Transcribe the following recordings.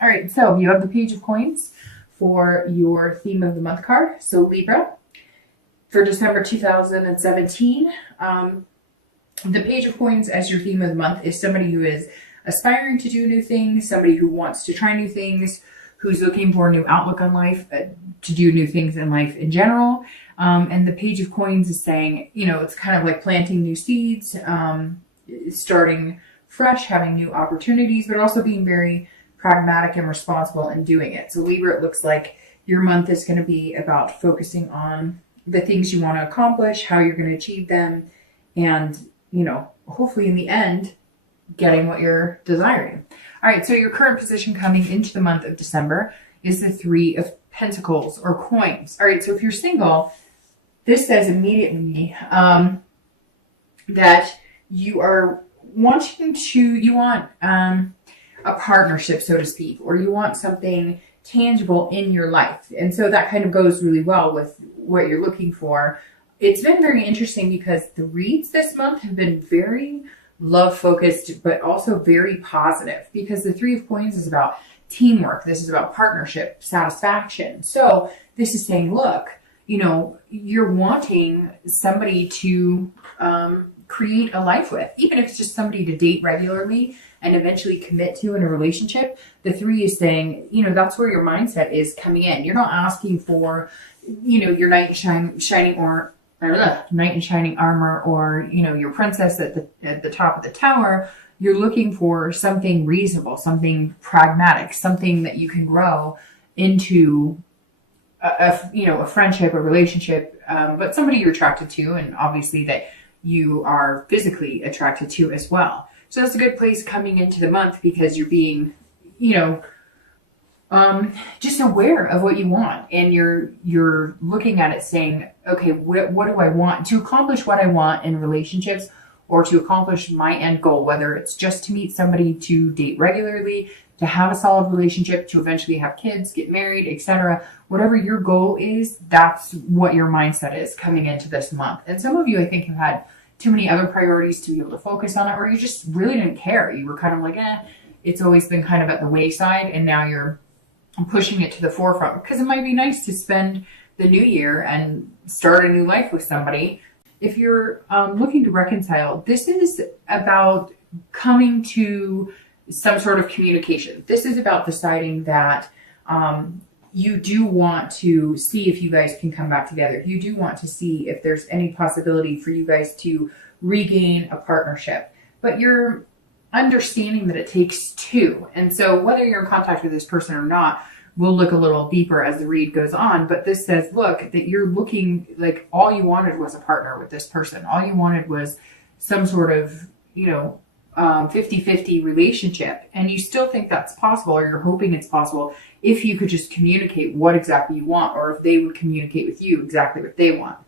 All right, so you have the Page of Coins for your theme of the month card. So Libra, for December 2017, the Page of Coins as your theme of the month is somebody who is aspiring to do new things, somebody who wants to try new things, who's looking for a new outlook on life, to do new things in life in general. And the Page of Coins is saying, it's kind of like planting new seeds, starting fresh, having new opportunities, but also being very pragmatic and responsible in doing it. So Libra, it looks like your month is going to be about focusing on the things you want to accomplish, how you're going to achieve them, and, hopefully in the end, getting what you're desiring. All right, so your current position coming into the month of December is the Three of Pentacles or coins. All right, so if you're single, this says immediately that you are you want a partnership, so to speak, or you want something tangible in your life. And so that kind of goes really well with what you're looking for. It's been very interesting because the reads this month have been very love focused, but also very positive, because the Three of Coins is about teamwork. This is about partnership, satisfaction. So this is saying, look, you're wanting somebody to create a life with, even if it's just somebody to date regularly and eventually commit to in a relationship. The three is saying, that's where your mindset is coming in. You're not asking for, your knight in shining armor, or, your princess at the top of the tower. You're looking for something reasonable, something pragmatic, something that you can grow into a friendship, a relationship, but somebody you're attracted to, and obviously that you are physically attracted to as well. So that's a good place coming into the month, because you're being, just aware of what you want, and you're looking at it saying, okay, what do I want to accomplish, what I want in relationships, or to accomplish my end goal, whether it's just to meet somebody to date regularly, to have a solid relationship, to eventually have kids, get married, etc. Whatever your goal is, that's what your mindset is coming into this month. And some of you, I think, have had too many other priorities to be able to focus on it, or you just really didn't care. You were kind of like, it's always been kind of at the wayside, and now you're pushing it to the forefront, because it might be nice to spend the new year and start a new life with somebody. If you're looking to reconcile, this is about coming to some sort of communication. This is about deciding that you do want to see if you guys can come back together. You do want to see if there's any possibility for you guys to regain a partnership. But you're understanding that it takes two. And so whether you're in contact with this person or not, we'll look a little deeper as the read goes on. But this says, look, that you're looking like all you wanted was a partner with this person. All you wanted was some sort of, 50-50 relationship. And you still think that's possible, or you're hoping it's possible, if you could just communicate what exactly you want, or if they would communicate with you exactly what they want.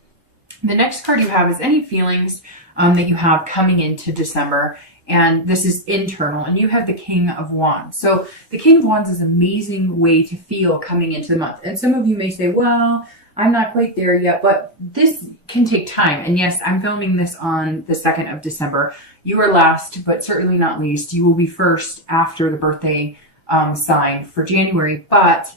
The next card you have is any feelings that you have coming into December. And this is internal, and you have the King of Wands. So the King of Wands is an amazing way to feel coming into the month. And some of you may say, well, I'm not quite there yet, but this can take time. And yes, I'm filming this on the 2nd of December. You are last, but certainly not least. You will be first after the birthday sign for January. But,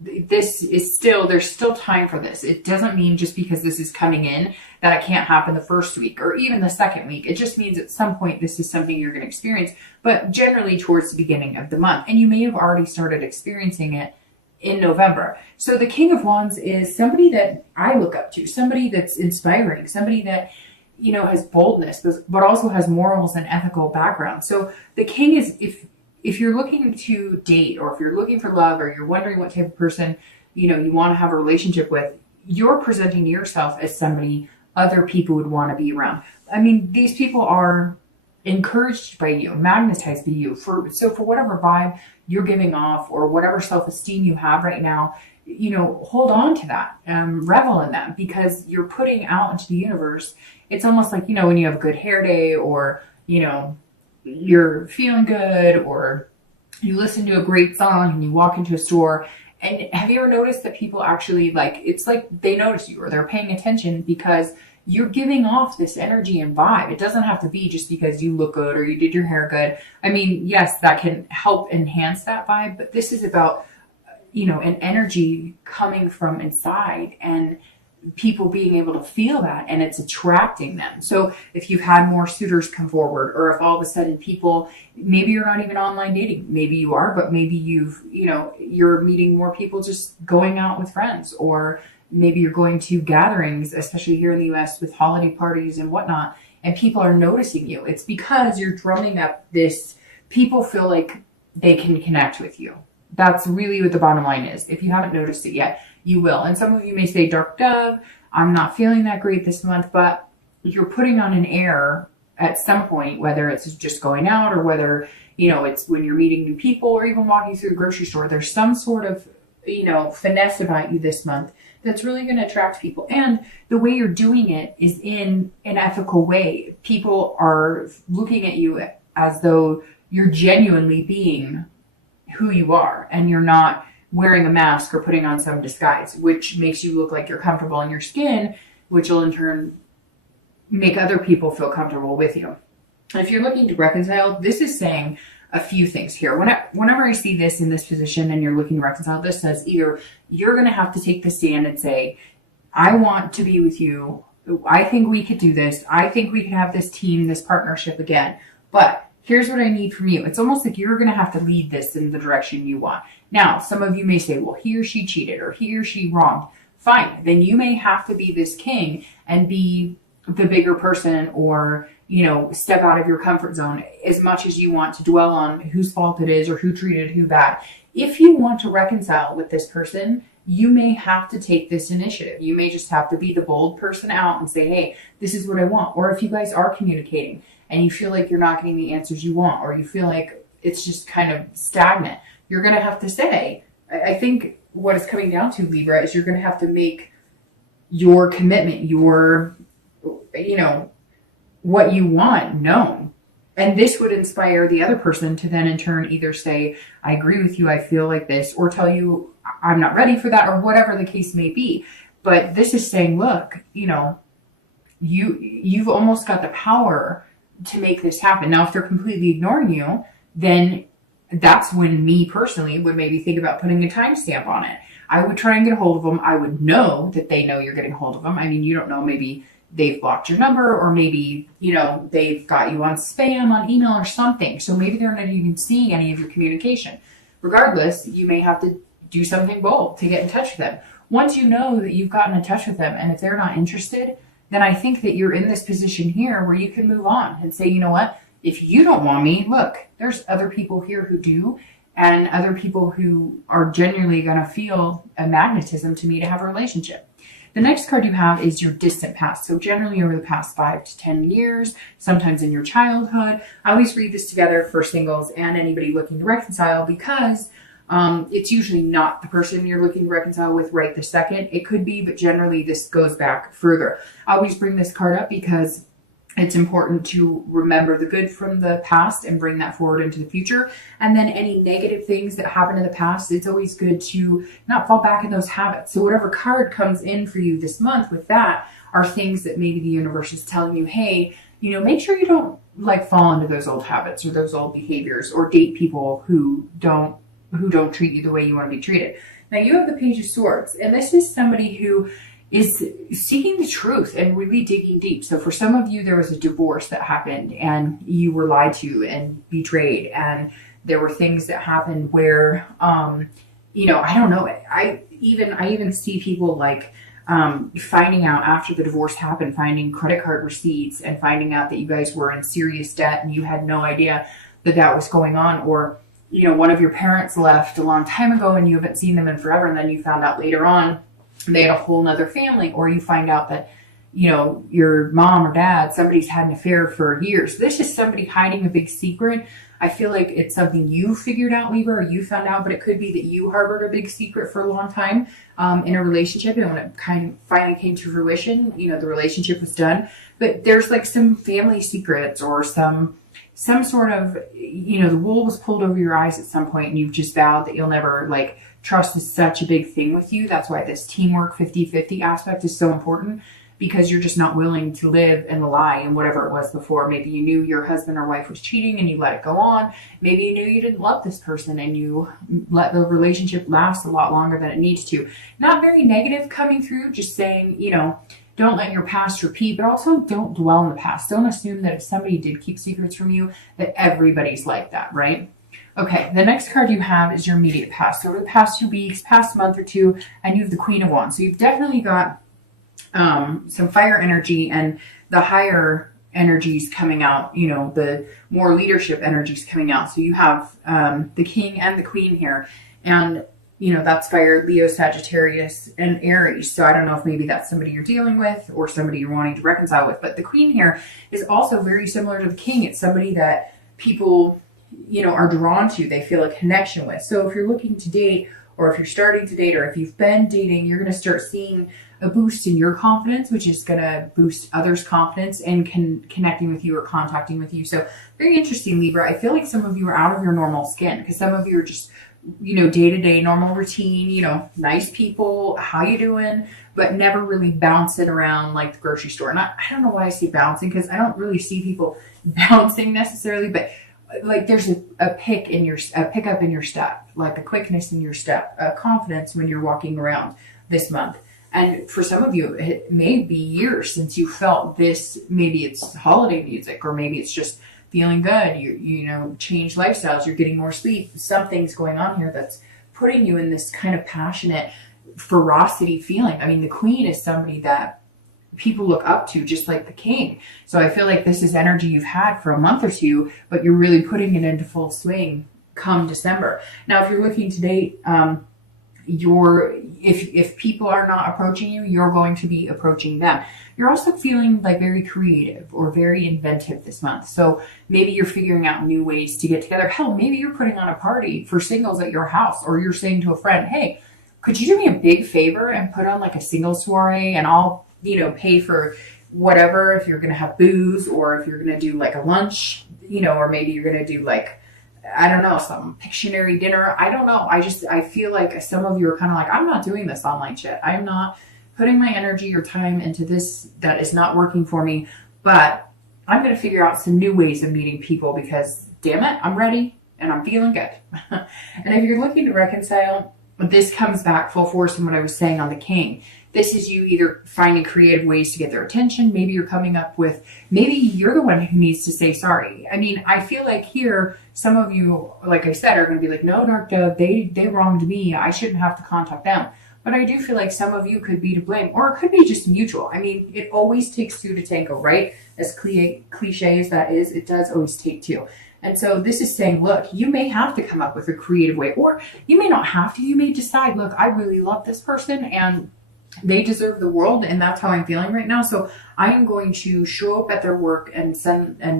this is there's still time for this. It doesn't mean just because this is coming in that it can't happen the first week or even the second week. It just means at some point this is something you're going to experience, but generally towards the beginning of the month. And you may have already started experiencing it in November. So the King of Wands is somebody that I look up to, somebody that's inspiring, somebody that, has boldness, but also has morals and ethical background. So the King is, if you're looking to date, or if you're looking for love, or you're wondering what type of person, you want to have a relationship with, you're presenting yourself as somebody other people would want to be around. I mean, these people are encouraged by you, magnetized by you. For whatever vibe you're giving off, or whatever self-esteem you have right now, hold on to that, revel in that, because you're putting out into the universe. It's almost like, when you have a good hair day, or, you're feeling good, or you listen to a great song and you walk into a store. And have you ever noticed that people actually it's like they notice you, or they're paying attention because you're giving off this energy and vibe. It doesn't have to be just because you look good or you did your hair good. I mean, yes, that can help enhance that vibe, but this is about, an energy coming from inside and people being able to feel that, and it's attracting them. So if you've had more suitors come forward, or if all of a sudden people, maybe you're not even online dating, maybe you are, but maybe you're meeting more people just going out with friends, or maybe you're going to gatherings, especially here in the US with holiday parties and whatnot, and people are noticing you. It's because you're drumming up this, people feel like they can connect with you. That's really what the bottom line is. If you haven't noticed it yet, you will. And some of you may say, Dark Dove, I'm not feeling that great this month, but you're putting on an air at some point, whether it's just going out or whether, it's when you're meeting new people or even walking through the grocery store. There's some sort of, finesse about you this month that's really going to attract people. And the way you're doing it is in an ethical way. People are looking at you as though you're genuinely being who you are, and you're not wearing a mask or putting on some disguise, which makes you look like you're comfortable in your skin, which will in turn make other people feel comfortable with you. And if you're looking to reconcile, this is saying a few things here. Whenever I see this in this position and you're looking to reconcile, this says either you're going to have to take the stand and say, I want to be with you. I think we could do this. I think we can have this team, this partnership again. But here's what I need from you. It's almost like you're going to have to lead this in the direction you want. Now, some of you may say, well, he or she cheated or he or she wronged. Fine. Then you may have to be this king and be the bigger person, or, step out of your comfort zone as much as you want to dwell on whose fault it is or who treated who bad. If you want to reconcile with this person, you may have to take this initiative. You may just have to be the bold person out and say, hey, this is what I want. Or if you guys are communicating and you feel like you're not getting the answers you want, or you feel like it's just kind of stagnant, you're going to have to say, I think what it's coming down to, Libra, is you're going to have to make your commitment, your, what you want known. And this would inspire the other person to then in turn either say, I agree with you, I feel like this, or tell you, I'm not ready for that, or whatever the case may be. But this is saying, look, you've almost got the power to make this happen. Now, if they're completely ignoring you, then that's when me personally would maybe think about putting a timestamp on it. I would try and get a hold of them. I would know that they know you're getting a hold of them. I mean, you don't know, maybe they've blocked your number, or maybe, they've got you on spam on email or something. So maybe they're not even seeing any of your communication. Regardless, you may have to do something bold to get in touch with them. Once you know that you've gotten in touch with them, and if they're not interested, then I think that you're in this position here where you can move on and say, you know what, if you don't want me, look, there's other people here who do, and other people who are genuinely going to feel a magnetism to me to have a relationship. The next card you have is your distant past. So generally over the past 5 to 10 years, sometimes in your childhood. I always read this together for singles and anybody looking to reconcile, because it's usually not the person you're looking to reconcile with right this second. It could be, but generally this goes back further. I always bring this card up because it's important to remember the good from the past and bring that forward into the future. And then any negative things that happened in the past, it's always good to not fall back in those habits. So whatever card comes in for you this month with that are things that maybe the universe is telling you, hey, make sure you don't fall into those old habits or those old behaviors, or date people who don't treat you the way you want to be treated. Now you have the Page of Swords, and this is somebody who is seeking the truth and really digging deep. So for some of you, there was a divorce that happened and you were lied to and betrayed. And there were things that happened where, I don't know. I even see people finding out after the divorce happened, finding credit card receipts and finding out that you guys were in serious debt and you had no idea that was going on. Or, one of your parents left a long time ago and you haven't seen them in forever. And then you found out later on they had a whole nother family, or you find out that, your mom or dad, somebody's had an affair for years. This is somebody hiding a big secret. I feel like it's something you figured out, Libra, or you found out, but it could be that you harbored a big secret for a long time in a relationship. And when it finally came to fruition, the relationship was done. But there's some family secrets or some sort of, the wool was pulled over your eyes at some point and you've just vowed that you'll never trust is such a big thing with you. That's why this teamwork 50-50 aspect is so important, because you're just not willing to live in the lie and whatever it was before. Maybe you knew your husband or wife was cheating and you let it go on. Maybe you knew you didn't love this person and you let the relationship last a lot longer than it needs to. Not very negative coming through, just saying, you know, don't let your past repeat, but also don't dwell in the past. Don't assume that if somebody did keep secrets from you, that everybody's like that, right? Okay, the next card you have is your immediate past. So over the past 2 weeks, past month or two, and you have the Queen of Wands. So you've definitely got some fire energy and the higher energies coming out, you know, the more leadership energies coming out. So you have the King and the Queen here. And you know, that's fire, Leo, Sagittarius, and Aries. So I don't know if maybe that's somebody you're dealing with or somebody you're wanting to reconcile with. But the Queen here is also very similar to the King. It's somebody that people, you know, are drawn to. They feel a connection with. So if you're looking to date, or if you're starting to date, or if you've been dating, you're going to start seeing a boost in your confidence, which is going to boost others' confidence and connecting with you or contacting with you. So very interesting, Libra. I feel like some of you are out of your normal skin because some of you are just, you know, day-to-day normal routine, you know, nice people, how you doing, but never really bouncing around like the grocery store. And I don't know why I say bouncing, because I don't really see people bouncing necessarily, but like there's a pickup in your step, like a quickness in your step, a confidence when you're walking around this month. And for some of you, it may be years since you felt this. Maybe it's holiday music, or maybe it's just feeling good. You know, change lifestyles, you're getting more sleep. Something's going on here that's putting you in this kind of passionate ferocity feeling. I mean, the Queen is somebody that people look up to, just like the King. So I feel like this is energy you've had for a month or two, but you're really putting it into full swing come December. Now, if you're looking to date, if people are not approaching you, you're going to be approaching them. You're also feeling like very creative or very inventive this month. So maybe you're figuring out new ways to get together. Hell, maybe you're putting on a party for singles at your house, or you're saying to a friend, hey, could you do me a big favor and put on like a single soiree, and I'll, you know, pay for whatever, if you're going to have booze, or if you're going to do like a lunch, you know, or maybe you're going to do like, I don't know, some Pictionary dinner. I don't know. I feel like some of you are kind of like, I'm not doing this online shit. I'm not putting my energy or time into this that is not working for me, but I'm going to figure out some new ways of meeting people because damn it, I'm ready and I'm feeling good. And if you're looking to reconcile, this comes back full force in what I was saying on the King. This is you either finding creative ways to get their attention. Maybe you're coming up with, maybe you're the one who needs to say sorry. I mean, I feel like here, some of you, like I said, are going to be like, no, Dark Dove, they wronged me. I shouldn't have to contact them. But I do feel like some of you could be to blame, or it could be just mutual. I mean, it always takes two to tango, right? As cliche as that is, it does always take two. And so this is saying, look, you may have to come up with a creative way, or you may not have to. You may decide, look, I really love this person and they deserve the world, and that's how I'm feeling right now. So I am going to show up at their work and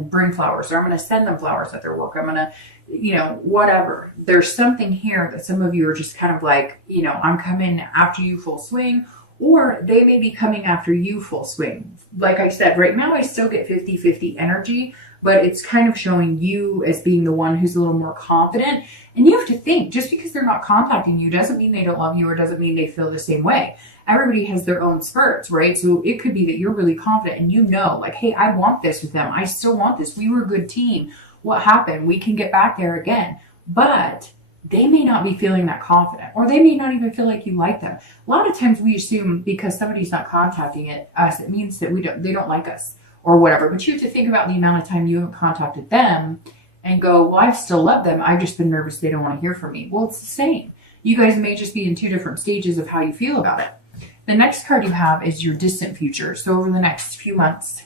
bring flowers, or I'm going to send them flowers at their work. I'm going to, you know, whatever. There's something here that some of you are just kind of like, you know, I'm coming after you full swing, or they may be coming after you full swing. Like I said, right now I still get 50-50 energy, but it's kind of showing you as being the one who's a little more confident. And you have to think, just because they're not contacting you doesn't mean they don't love you, or doesn't mean they feel the same way. Everybody has their own spurts, right? So it could be that you're really confident and you know, like, hey, I want this with them. I still want this. We were a good team. What happened? We can get back there again. But they may not be feeling that confident, or they may not even feel like you like them. A lot of times we assume because somebody's not contacting us, it means that they don't like us or whatever. But you have to think about the amount of time you haven't contacted them and go, well, I still love them. I've just been nervous they don't want to hear from me. Well, it's the same. You guys may just be in two different stages of how you feel about it. The next card you have is your distant future. So over the next few months,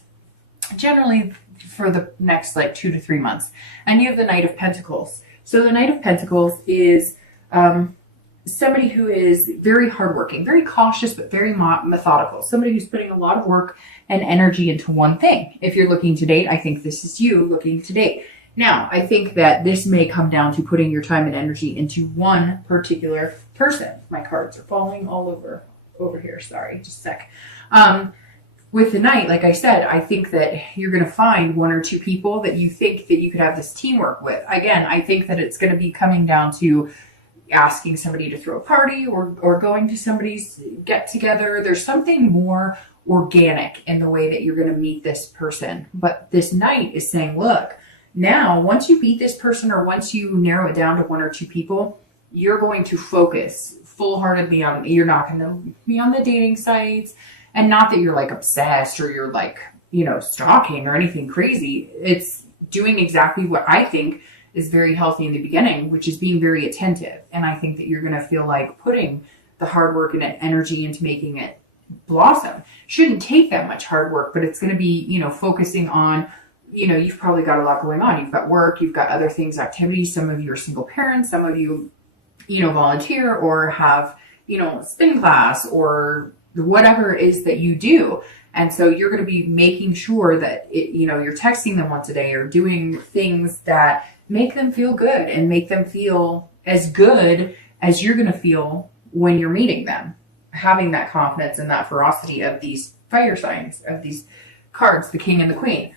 generally for the next like 2 to 3 months. And you have the Knight of Pentacles. So the Knight of Pentacles is somebody who is very hardworking, very cautious, but very methodical. Somebody who's putting a lot of work and energy into one thing. If you're looking to date, I think this is you looking to date. Now, I think that this may come down to putting your time and energy into one particular person. My cards are falling all over here. Sorry, just a sec. With the Knight, like I said, I think that you're going to find 1 or 2 people that you think that you could have this teamwork with. Again, I think that it's going to be coming down to asking somebody to throw a party, or going to somebody's get together. There's something more organic in the way that you're going to meet this person. But this Knight is saying, look, now once you meet this person, or once you narrow it down to 1 or 2 people, you're going to focus full-heartedly on, you're not going to be on the dating sites. And not that you're like obsessed or you're like, you know, stalking or anything crazy. It's doing exactly what I think is very healthy in the beginning, which is being very attentive. And I think that you're going to feel like putting the hard work and energy into making it blossom. Shouldn't take that much hard work, but it's going to be, you know, focusing on, you know, you've probably got a lot going on. You've got work, you've got other things, activities. Some of you are single parents, some of you, you know, volunteer or have, you know, spin class or whatever it is that you do. And so you're going to be making sure that, you know, you're texting them once a day or doing things that make them feel good and make them feel as good as you're going to feel when you're meeting them. Having that confidence and that ferocity of these fire signs, of these cards, the King and the Queen.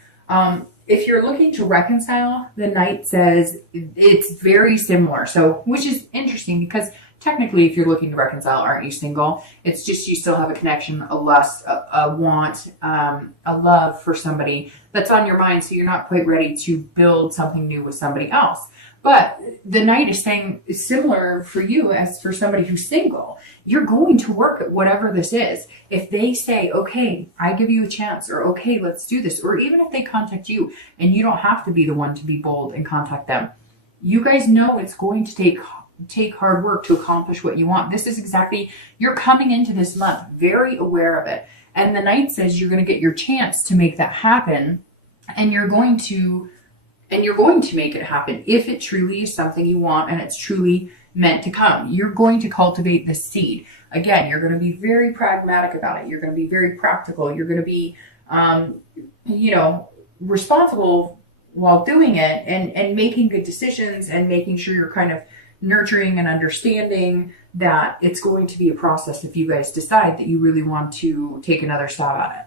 If you're looking to reconcile, the Knight says it's very similar. So, which is interesting because technically, if you're looking to reconcile, aren't you single? It's just you still have a connection, a lust, a want, a love for somebody that's on your mind. So you're not quite ready to build something new with somebody else. But the Knight is saying it's similar for you as for somebody who's single. You're going to work at whatever this is. If they say, okay, I give you a chance, or okay, let's do this, or even if they contact you and you don't have to be the one to be bold and contact them, you guys know it's going to take hard work to accomplish what you want. This is exactly, you're coming into this month very aware of it. And the Knight says you're going to get your chance to make that happen, and you're going to make it happen if it truly is something you want and it's truly meant to come. You're going to cultivate the seed. Again, you're going to be very pragmatic about it. You're going to be very practical. You're going to be, you know, responsible while doing it and making good decisions and making sure you're kind of nurturing and understanding that it's going to be a process if you guys decide that you really want to take another stab at it.